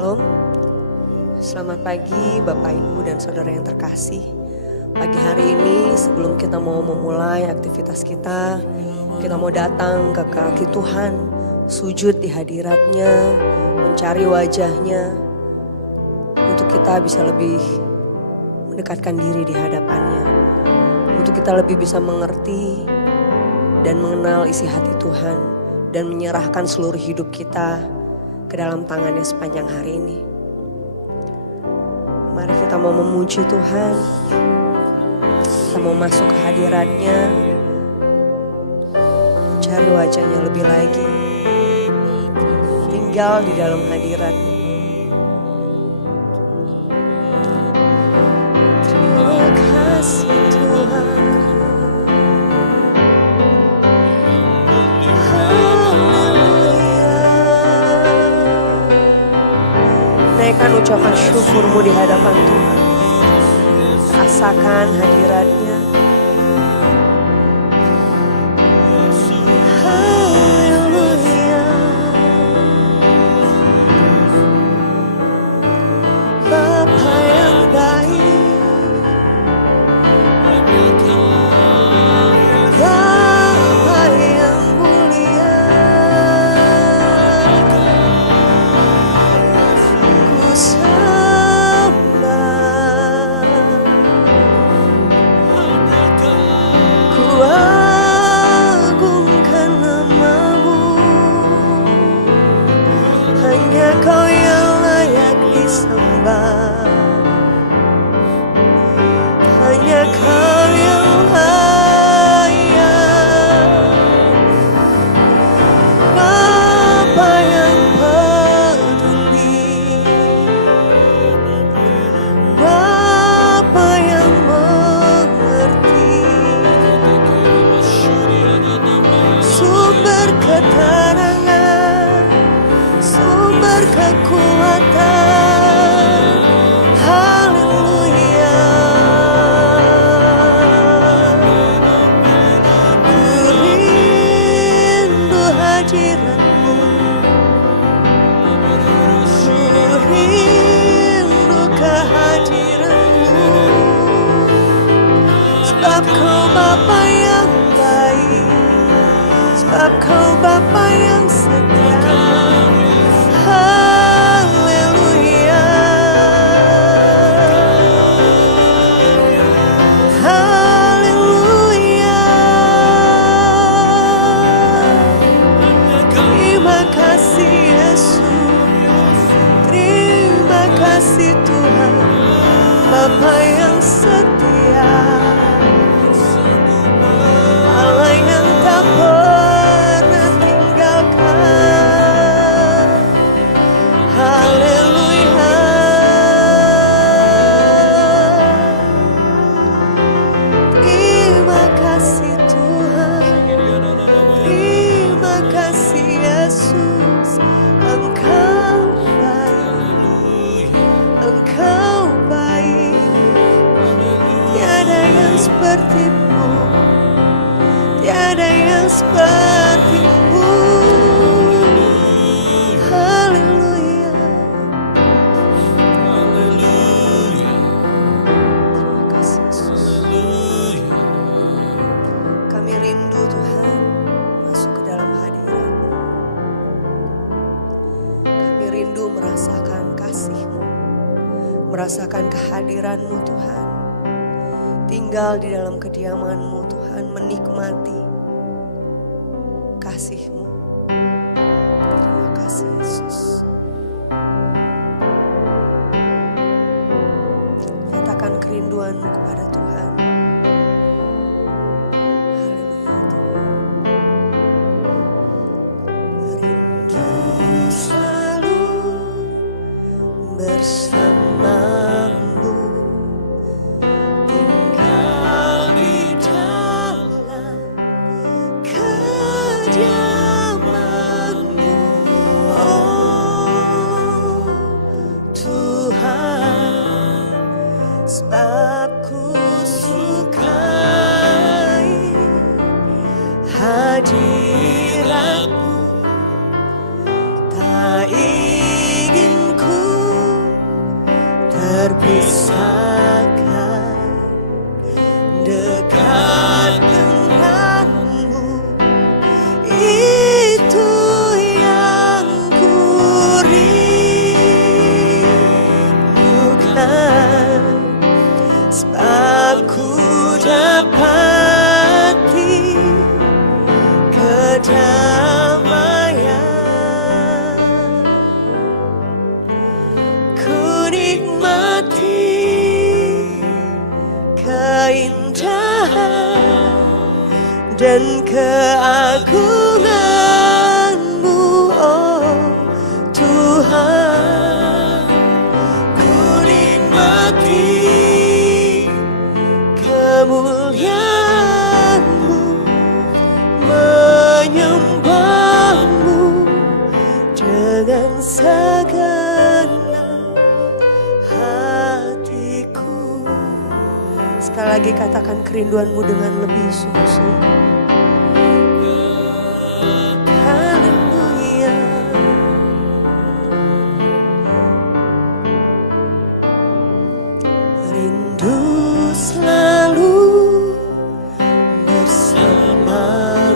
Shalom, selamat pagi Bapak Ibu dan Saudara yang terkasih. Pagi hari ini sebelum kita mau memulai aktivitas kita mau datang ke kaki Tuhan, sujud di hadiratnya, mencari wajahnya, untuk kita bisa lebih mendekatkan diri di hadapannya, untuk kita lebih bisa mengerti dan mengenal isi hati Tuhan, dan menyerahkan seluruh hidup kita ke dalam tangannya sepanjang hari ini. Mari kita mau memuji Tuhan, kita mau masuk ke hadiratnya, cari wajahnya lebih lagi, tinggal di dalam hadiratnya. Terima kasih Tuhan. Naikkan ucapan syukurmu di hadapan Tuhan. Rasakan hadiratnya. Haleluya. Bapa yang baik, Bapa yang mulia, ku sembah, ku agungkan namamu. Hanya Kau yang layak disembah, hanya Kau yang layak. Bapa yang peduli, Bapa yang mengerti, sumber keterangan, sumber kekuatan. Haleluya. Ku rindu hadirat-Mu, ku rindu kehadiran-Mu, sebab Kau Bapa yang baik, sebab Kau Bapa yang setia. Haleluya. Haleluya. Terima kasih Yesus, terima kasih Tuhan, Bapa yang setia, Allah yang tak pernah tinggalkan. Haleluya. Terima kasih Tuhan, terima kasih Yesus. Engkau baik, Engkau baik. Tiada yang seperti-Mu, tiada yang seperti-Mu. Haleluya. Terima kasih Yesus. Kami rindu Tuhan masuk ke dalam hadirat-Mu. Kami rindu merasakan kasih-Mu, merasakan kehadiran-Mu Tuhan. Tinggal di dalam kediaman-Mu Tuhan, menikmati kasih-Mu. Terima kasih Yesus. Nyatakan kerinduan-Mu kepada Tuhan. Haleluya Tuhan. Rindu selalu bersama-Mu, tinggal di dalam kediaman-Mu. Oh Tuhan, sebab ku sukai hadirat-Mu, tak ingin ku keindahan dan keagungan-Mu, oh Tuhan. Ku nikmati kemuliaan-Mu, menyembah-Mu dengan segenap hatiku. Sekali lagi katakan kerinduan-Mu dengan lebih sungguh-sungguh. Haleluya. Rindu selalu bersamamu,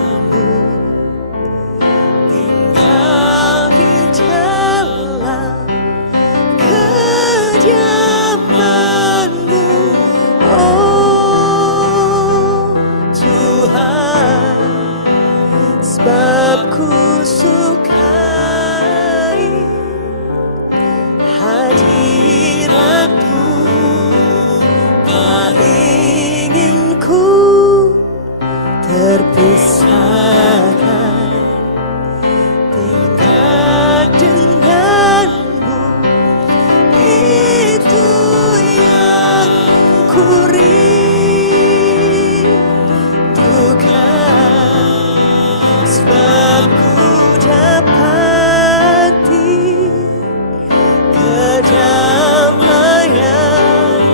tinggal di dalam kediaman-Mu, oh Tuhan. Sebab ku sukai hadirat-Mu, tak ingin ku terpisahkan. Tinggal denganmu, itu yang ku rindukan. Sebab ku dapati kedamaian,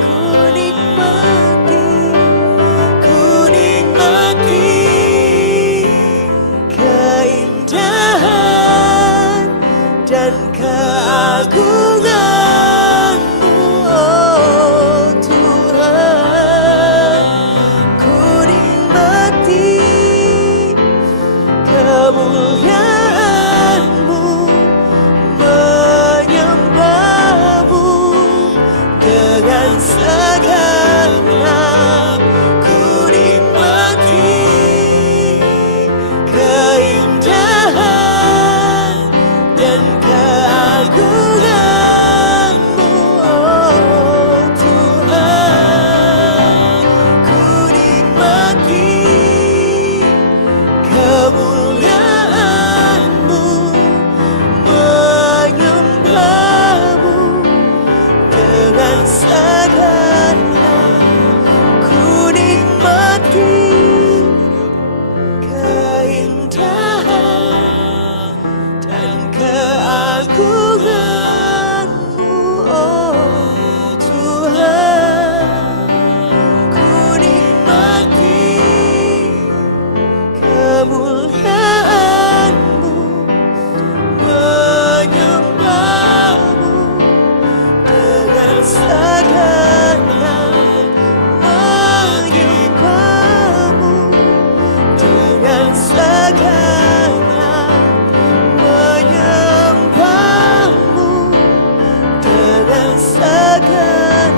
ku nikmati keindahan dan keagungan-Mu, oh Tuhan. Ku nikmati kemuliaan-Mu, menyembah-Mu dengan segenap. Ku nikmati keindahan dan keagungan-Mu, oh Tuhan. Ku nikmati kemuliaan-Mu, menyembah-Mu dengan segenap. Ku nikmati keindahan dan keagungan-Mu, oh Tuhan. Ku nikmati kemuliaan-Mu, menyembah-Mu dengan segenap. Menyembah-Mu dengan segenap. Menyembah-Mu dengan segenap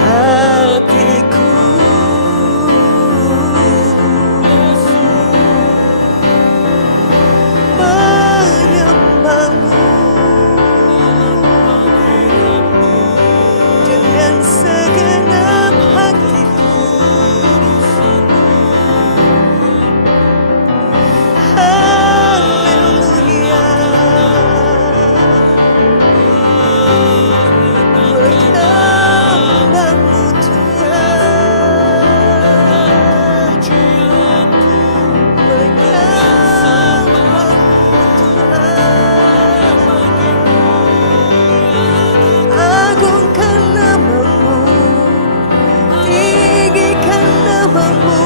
hatiku. Menyembah-Mu dengan segenap hatiku. Haleluya. Menyembah-Mu Tuhan. Menyembah-Mu Tuhan. Agungkan nama-Mu, tinggikan nama-Mu.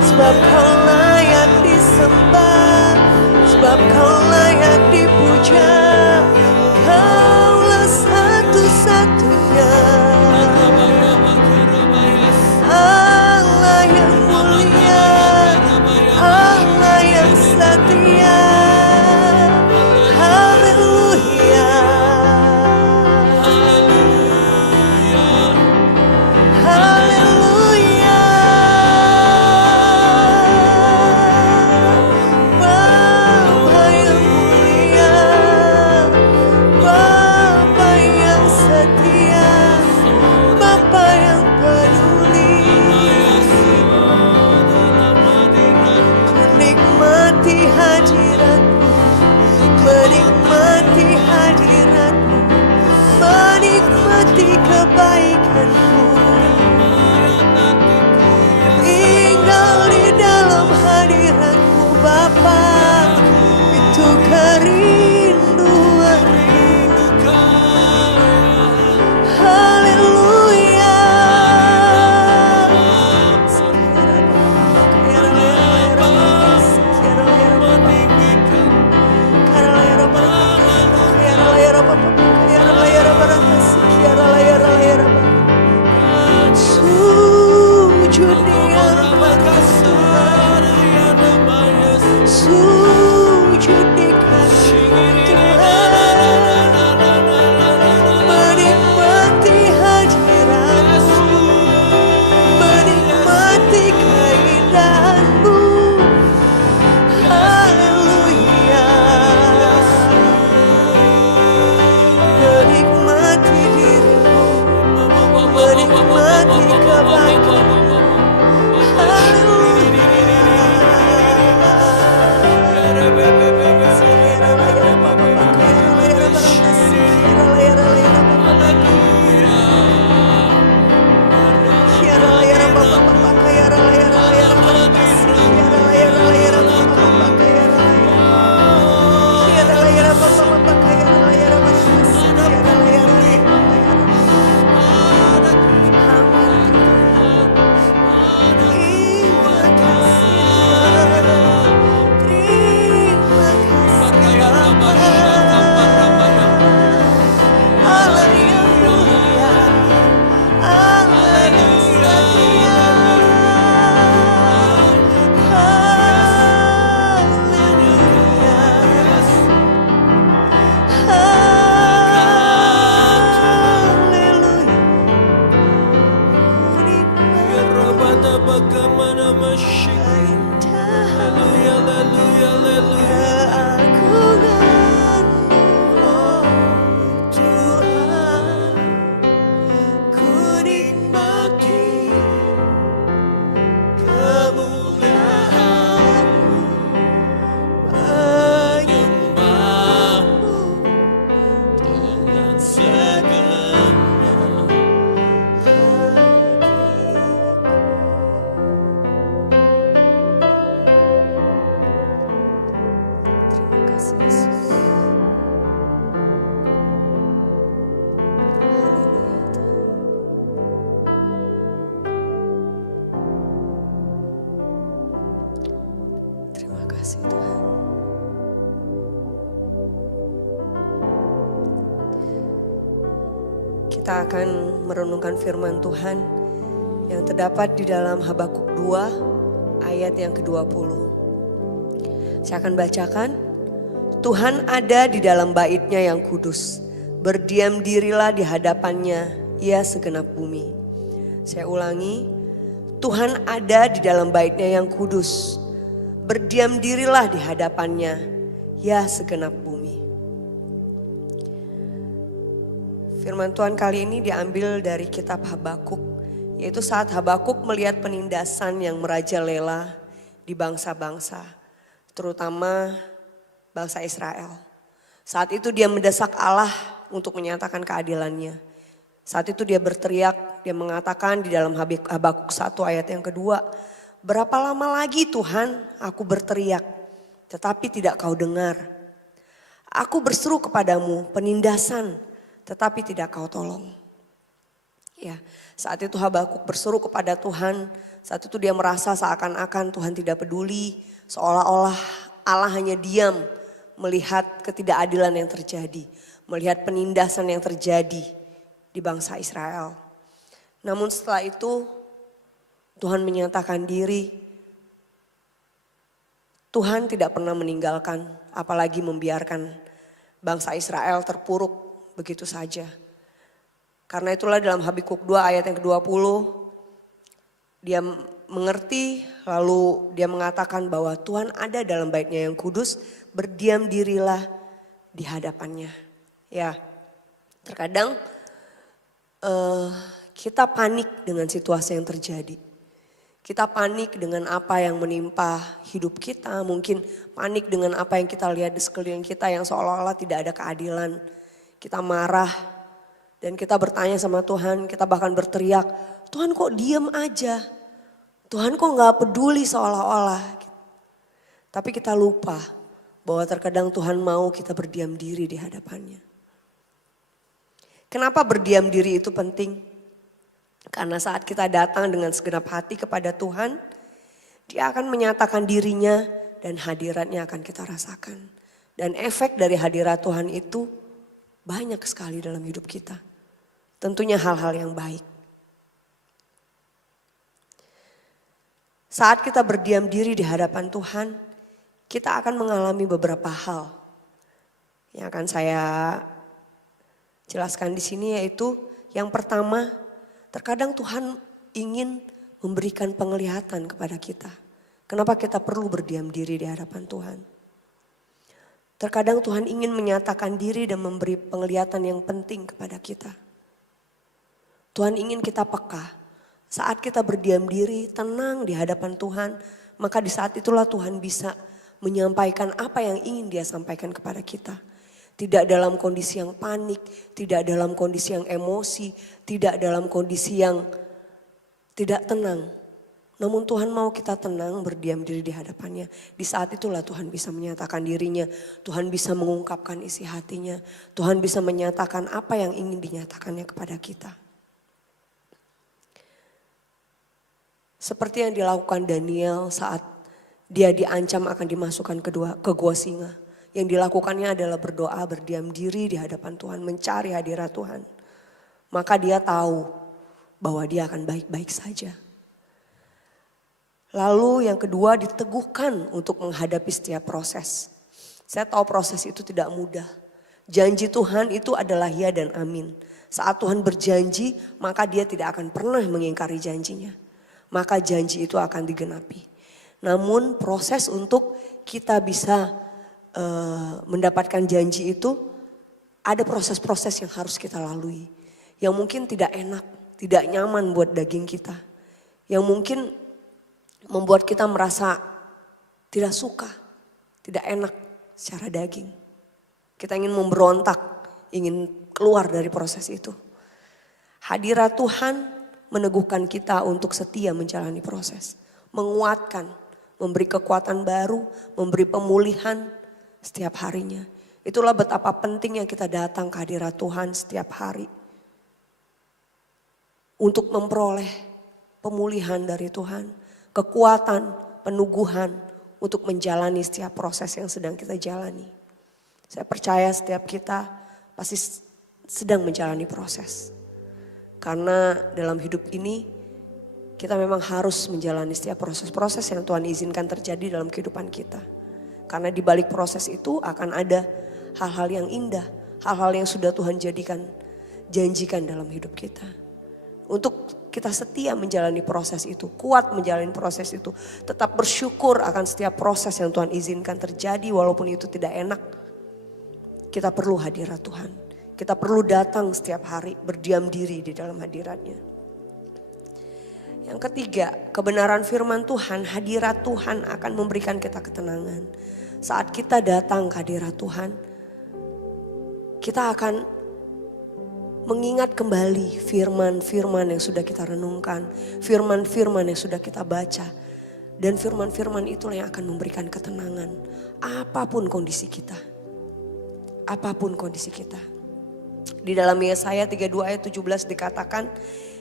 Sebab Kau layak disembah, sebab Kau layak dipuja. Kaulah satu-satunya Allah yang mulia, Allah yang setia. Haleluya. Haleluya. Bapa yang mulia, kasih Yesus. Haleluya Tuhan. Terima kasih Tuhan. Kita akan merenungkan firman Tuhan yang terdapat di dalam Habakuk 2 ayat yang ke-20. Saya akan bacakan. Tuhan ada di dalam bait-Nya yang kudus. Berdiam dirilah di hadapannya, ia segenap bumi. Saya ulangi. Tuhan ada di dalam bait-Nya yang kudus. Berdiam dirilah di hadapannya, ya segenap bumi. Firman Tuhan kali ini diambil dari kitab Habakuk, yaitu saat Habakuk melihat penindasan yang merajalela di bangsa-bangsa, terutama bangsa Israel. Saat itu dia mendesak Allah untuk menyatakan keadilannya. Saat itu dia berteriak, dia mengatakan di dalam Habakuk 1 ayat yang kedua, berapa lama lagi Tuhan aku berteriak, tetapi tidak kau dengar. Aku berseru kepadamu penindasan, tetapi tidak kau tolong. Ya, saat itu Habakuk berseru kepada Tuhan. Saat itu dia merasa seakan-akan Tuhan tidak peduli, seolah-olah Allah hanya diam melihat ketidakadilan yang terjadi, melihat penindasan yang terjadi di bangsa Israel. Namun setelah itu Tuhan menyatakan diri. Tuhan tidak pernah meninggalkan, apalagi membiarkan bangsa Israel terpuruk begitu saja. Karena itulah dalam Habakuk 2 ayat yang ke-20 dia mengerti, lalu dia mengatakan bahwa Tuhan ada dalam bait-Nya yang kudus, berdiam dirilah di hadapannya. Ya, terkadang kita panik dengan situasi yang terjadi. Kita panik dengan apa yang menimpa hidup kita, mungkin panik dengan apa yang kita lihat di sekeliling kita yang seolah-olah tidak ada keadilan. Kita marah dan kita bertanya sama Tuhan, kita bahkan berteriak, Tuhan kok diam aja, Tuhan kok gak peduli seolah-olah. Tapi kita lupa bahwa terkadang Tuhan mau kita berdiam diri di hadapannya. Kenapa berdiam diri itu penting? Karena saat kita datang dengan segenap hati kepada Tuhan, Dia akan menyatakan dirinya dan hadiratnya akan kita rasakan. Dan efek dari hadirat Tuhan itu banyak sekali dalam hidup kita. Tentunya hal-hal yang baik. Saat kita berdiam diri di hadapan Tuhan, kita akan mengalami beberapa hal yang akan saya jelaskan di sini, yaitu yang pertama, terkadang Tuhan ingin memberikan penglihatan kepada kita. Kenapa kita perlu berdiam diri di hadapan Tuhan? Terkadang Tuhan ingin menyatakan diri dan memberi penglihatan yang penting kepada kita. Tuhan ingin kita peka. Saat kita berdiam diri, tenang di hadapan Tuhan, maka di saat itulah Tuhan bisa menyampaikan apa yang ingin Dia sampaikan kepada kita. Tidak dalam kondisi yang panik, tidak dalam kondisi yang emosi, tidak dalam kondisi yang tidak tenang. Namun Tuhan mau kita tenang, berdiam diri di hadapannya. Di saat itulah Tuhan bisa menyatakan dirinya. Tuhan bisa mengungkapkan isi hatinya. Tuhan bisa menyatakan apa yang ingin dinyatakannya kepada kita. Seperti yang dilakukan Daniel saat dia diancam akan dimasukkan ke gua singa. Yang dilakukannya adalah berdoa, berdiam diri di hadapan Tuhan, mencari hadirat Tuhan. Maka dia tahu bahwa dia akan baik-baik saja. Lalu yang kedua, diteguhkan untuk menghadapi setiap proses. Saya tahu proses itu tidak mudah. Janji Tuhan itu adalah ya dan amin. Saat Tuhan berjanji, maka Dia tidak akan pernah mengingkari janjinya. Maka janji itu akan digenapi. Namun proses untuk kita bisa mendapatkan janji itu, ada proses-proses yang harus kita lalui. Yang mungkin tidak enak, tidak nyaman buat daging kita. Yang mungkin membuat kita merasa tidak suka, tidak enak secara daging. Kita ingin memberontak, ingin keluar dari proses itu. Hadirat Tuhan meneguhkan kita untuk setia menjalani proses. Menguatkan, memberi kekuatan baru, memberi pemulihan setiap harinya. Itulah betapa pentingnya kita datang ke hadirat Tuhan setiap hari. Untuk memperoleh pemulihan dari Tuhan, kekuatan, penuguhan untuk menjalani setiap proses yang sedang kita jalani. Saya percaya setiap kita pasti sedang menjalani proses. Karena dalam hidup ini kita memang harus menjalani setiap proses-proses yang Tuhan izinkan terjadi dalam kehidupan kita. Karena di balik proses itu akan ada hal-hal yang indah, hal-hal yang sudah Tuhan janjikan dalam hidup kita. Untuk kita setia menjalani proses itu, kuat menjalani proses itu, tetap bersyukur akan setiap proses yang Tuhan izinkan terjadi walaupun itu tidak enak. Kita perlu hadirat Tuhan. Kita perlu datang setiap hari, berdiam diri di dalam hadiratnya. Yang ketiga, kebenaran firman Tuhan, hadirat Tuhan akan memberikan kita ketenangan. Saat kita datang ke hadirat Tuhan, kita akan mengingat kembali firman-firman yang sudah kita renungkan, firman-firman yang sudah kita baca. Dan firman-firman itulah yang akan memberikan ketenangan, apapun kondisi kita. Apapun kondisi kita. Di dalam Yesaya 32 ayat 17 dikatakan,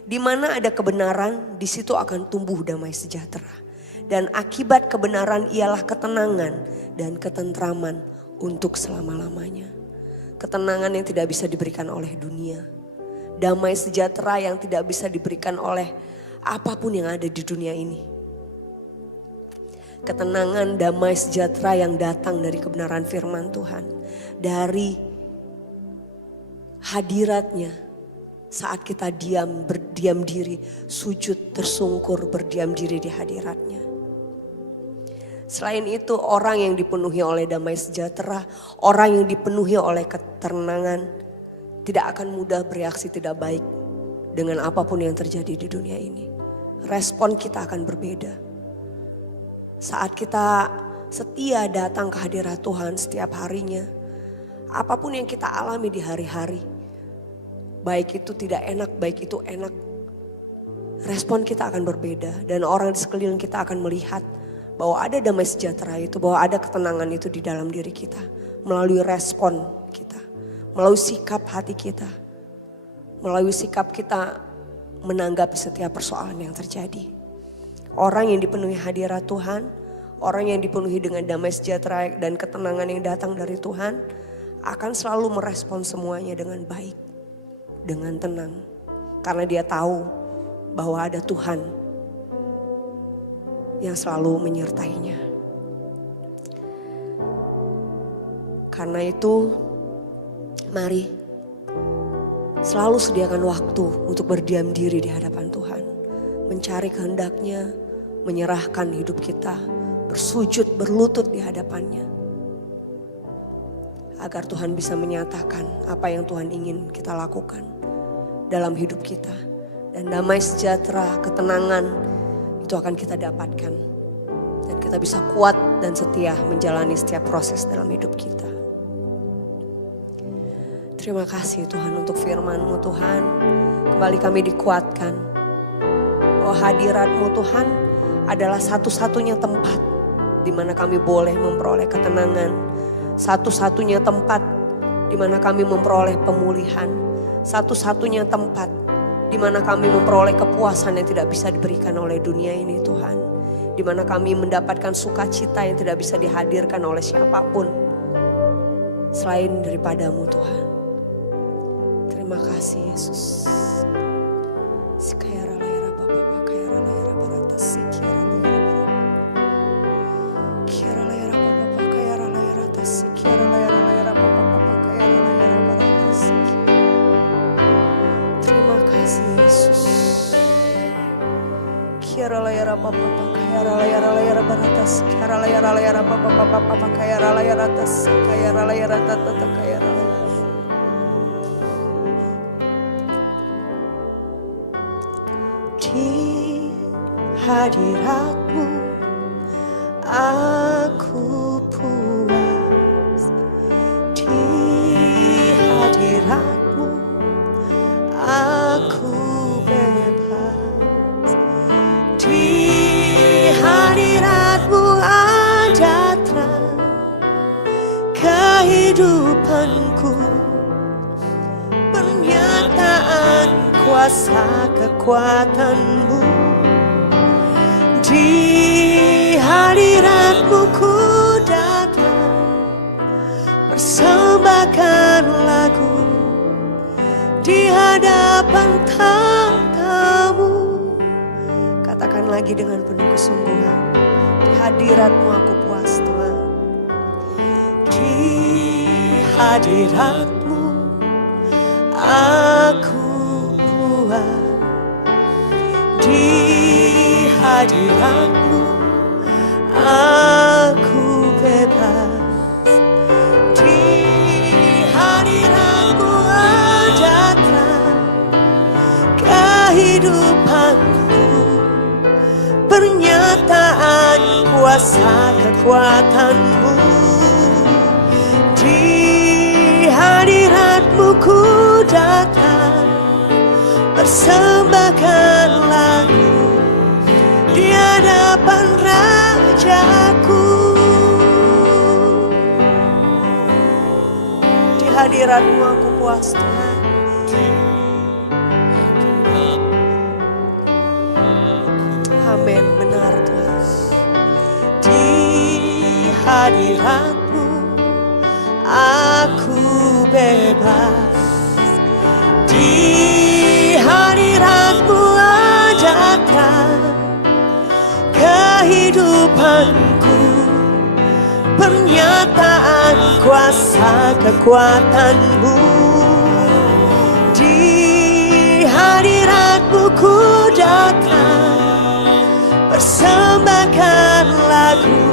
di mana ada kebenaran, di situ akan tumbuh damai sejahtera. Dan akibat kebenaran ialah ketenangan dan ketentraman untuk selama-lamanya. Ketenangan yang tidak bisa diberikan oleh dunia. Damai sejahtera yang tidak bisa diberikan oleh apapun yang ada di dunia ini. Ketenangan, damai sejahtera yang datang dari kebenaran firman Tuhan. Dari hadiratnya saat kita berdiam diri, sujud tersungkur berdiam diri di hadiratnya. Selain itu orang yang dipenuhi oleh damai sejahtera, orang yang dipenuhi oleh ketenangan tidak akan mudah bereaksi tidak baik dengan apapun yang terjadi di dunia ini. Respon kita akan berbeda. Saat kita setia datang ke hadirat Tuhan setiap harinya, apapun yang kita alami di hari-hari, baik itu tidak enak, baik itu enak, respon kita akan berbeda. Dan orang di sekeliling kita akan melihat bahwa ada damai sejahtera itu, bahwa ada ketenangan itu di dalam diri kita. Melalui respon kita, melalui sikap hati kita, melalui sikap kita menanggapi setiap persoalan yang terjadi. Orang yang dipenuhi hadirat Tuhan, orang yang dipenuhi dengan damai sejahtera dan ketenangan yang datang dari Tuhan, akan selalu merespon semuanya dengan baik. Dengan tenang, karena dia tahu bahwa ada Tuhan yang selalu menyertainya. Karena itu mari selalu sediakan waktu untuk berdiam diri di hadapan Tuhan, mencari kehendaknya, menyerahkan hidup kita, bersujud berlutut di hadapannya, agar Tuhan bisa menyatakan apa yang Tuhan ingin kita lakukan dalam hidup kita. Dan damai sejahtera, ketenangan itu akan kita dapatkan. Dan kita bisa kuat dan setia menjalani setiap proses dalam hidup kita. Terima kasih Tuhan untuk firman-Mu Tuhan. Kembali kami dikuatkan bahwa hadirat-Mu Tuhan adalah satu-satunya tempat di mana kami boleh memperoleh ketenangan. Satu-satunya tempat di mana kami memperoleh pemulihan. Satu-satunya tempat di mana kami memperoleh kepuasan yang tidak bisa diberikan oleh dunia ini Tuhan. Di mana kami mendapatkan sukacita yang tidak bisa dihadirkan oleh siapapun selain daripada-Mu Tuhan. Terima kasih Yesus. Di hadirat-Mu aku puas, di hadirat-Mu aku bebas, di hadirat-Mu ada terang kehidupanku, pernyataan kuasa kekuatan-Mu. Di hadirat-Mu ku datang, persembahkan lagu di hadapan tahta-Mu. Katakan lagi dengan penuh kesungguhan, di hadirat-Mu aku puas Tuhan. Di hadirat-Mu aku puas. Di hadirat-Mu aku bebas. Di hadirat-Mu datang kehidupanku, pernyataan kuasa kekuatan-Mu. Di hadirat-Mu ku datang, persembahkan lagu di hadapan Rajaku. Di hadirat-Mu aku puas Tuhan. Amin, benar Tuhan. Di hadirat-Mu aku bebas. Di hadirat-Mu datang kehidupanku, pernyataan kuasa kekuatan-Mu. Di hadirat-Mu ku datang, persembahkan lagu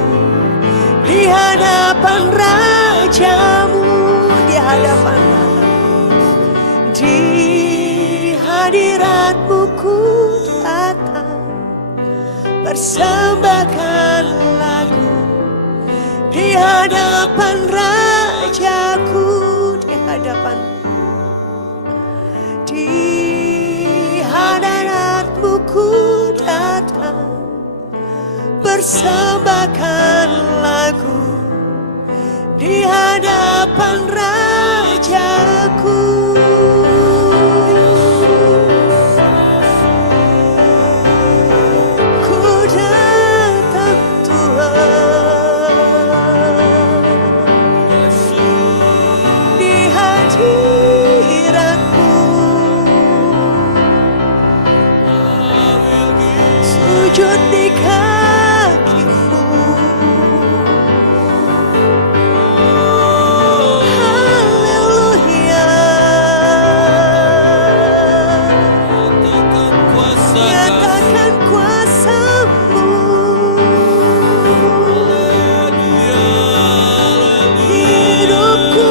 di hadapan Raja-Mu, di hadapan Allah. Di hadirat-Mu ku datang, persembahkan lagu di hadapan Rajaku, di hadapan. Di hadirat-Mu ku datang, persembahkan lagu di hadapan Rajaku. Sujud di kaki-Mu, haleluya. Nyatakan kuasa-Mu, hidupku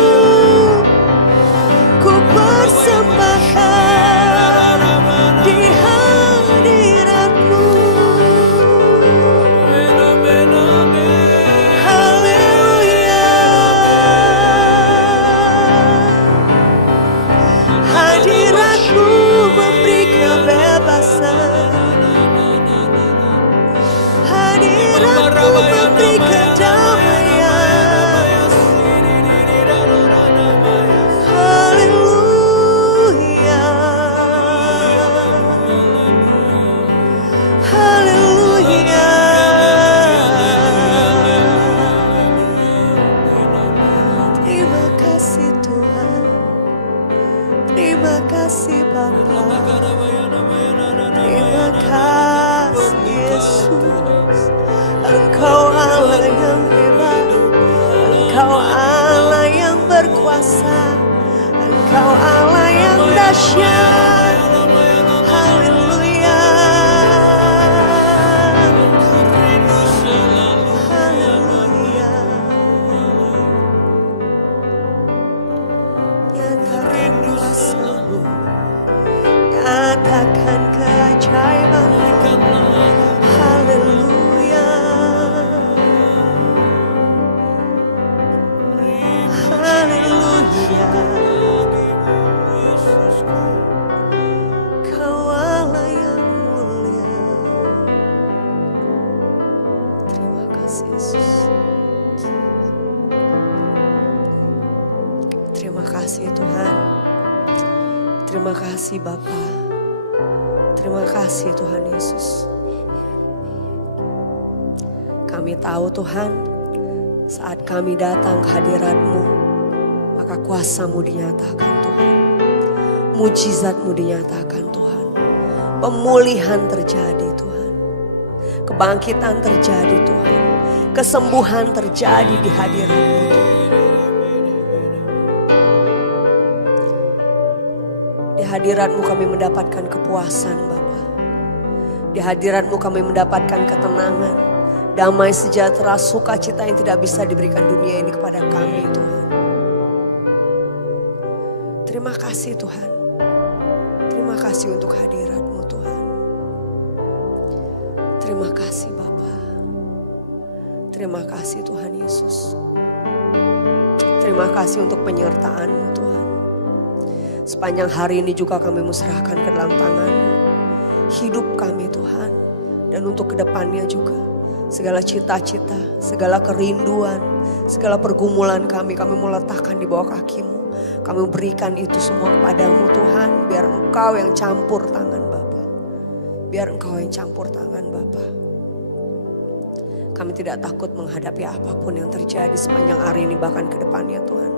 ku persembahkan di hadirat-Mu. Haleluya. Hadirat-Mu memberi kebebasan, hadirat-Mu memberi kedamaian. Haleluya. Haleluya. Terima kasih Tuhan, terima kasih Bapa, terima kasih Yesus. Engkau Allah yang hebat, Engkau Allah yang berkuasa, Engkau Allah yang dahsyat. Haleluya. Haleluya. Nyatakan kuasa-Mu, nyatakan keajaiban-Mu. Haleluya. Haleluya. Terima kasih Tuhan. Terima kasih Bapa. Terima kasih Tuhan Yesus. Kami tahu Tuhan, saat kami datang ke hadirat-Mu, maka kuasa-Mu dinyatakan Tuhan. Mujizat-Mu dinyatakan Tuhan. Pemulihan terjadi Tuhan. Kebangkitan terjadi Tuhan. Kesembuhan terjadi di hadirat-Mu Tuhan. Di hadirat-Mu kami mendapatkan kepuasan Bapa. Di hadirat-Mu kami mendapatkan ketenangan, damai sejahtera, sukacita yang tidak bisa diberikan dunia ini kepada kami Tuhan. Terima kasih Tuhan. Terima kasih untuk hadirat-Mu Tuhan. Terima kasih Bapa. Terima kasih Tuhan Yesus. Terima kasih untuk penyertaan-Mu Tuhan. Sepanjang hari ini juga kami serahkan ke dalam tangan-Mu. Hidup kami Tuhan. Dan untuk kedepannya juga. Segala cita-cita, segala kerinduan, segala pergumulan kami mau letakkan di bawah kaki-Mu. Kami berikan itu semua kepadamu Tuhan. Biar Engkau yang campur tangan Bapa. Biar Engkau yang campur tangan Bapa. Kami tidak takut menghadapi apapun yang terjadi sepanjang hari ini bahkan ke depannya Tuhan.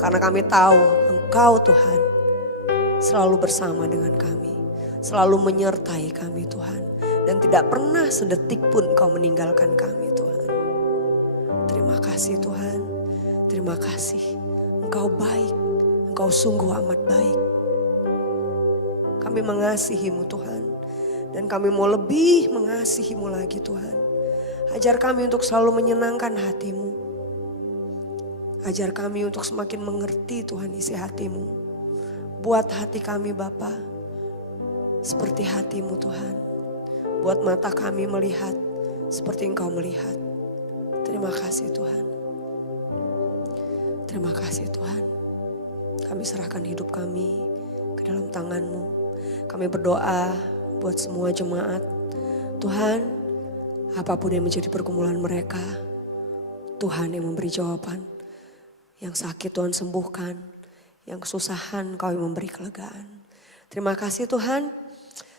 Karena kami tahu Engkau Tuhan selalu bersama dengan kami. Selalu menyertai kami Tuhan. Dan tidak pernah sedetik pun Engkau meninggalkan kami Tuhan. Terima kasih Tuhan. Terima kasih. Engkau baik. Engkau sungguh amat baik. Kami mengasihi-Mu Tuhan. Dan kami mau lebih mengasihi-Mu lagi Tuhan. Ajar kami untuk selalu menyenangkan hati-Mu. Ajar kami untuk semakin mengerti Tuhan isi hati-Mu. Buat hati kami Bapa seperti hati-Mu Tuhan. Buat mata kami melihat seperti Engkau melihat. Terima kasih Tuhan. Terima kasih Tuhan. Kami serahkan hidup kami ke dalam tangan-Mu. Kami berdoa buat semua jemaat. Tuhan, apapun yang menjadi pergumulan mereka, Tuhan yang memberi jawaban. Yang sakit Tuhan sembuhkan. Yang kesusahan Kau yang memberi kelegaan. Terima kasih Tuhan.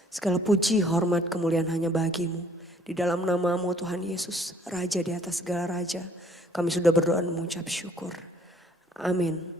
Segala puji, hormat, kemuliaan hanya bagi-Mu. Di dalam nama-Mu Tuhan Yesus, Raja di atas segala raja. Kami sudah berdoa dan mengucap syukur. Amin.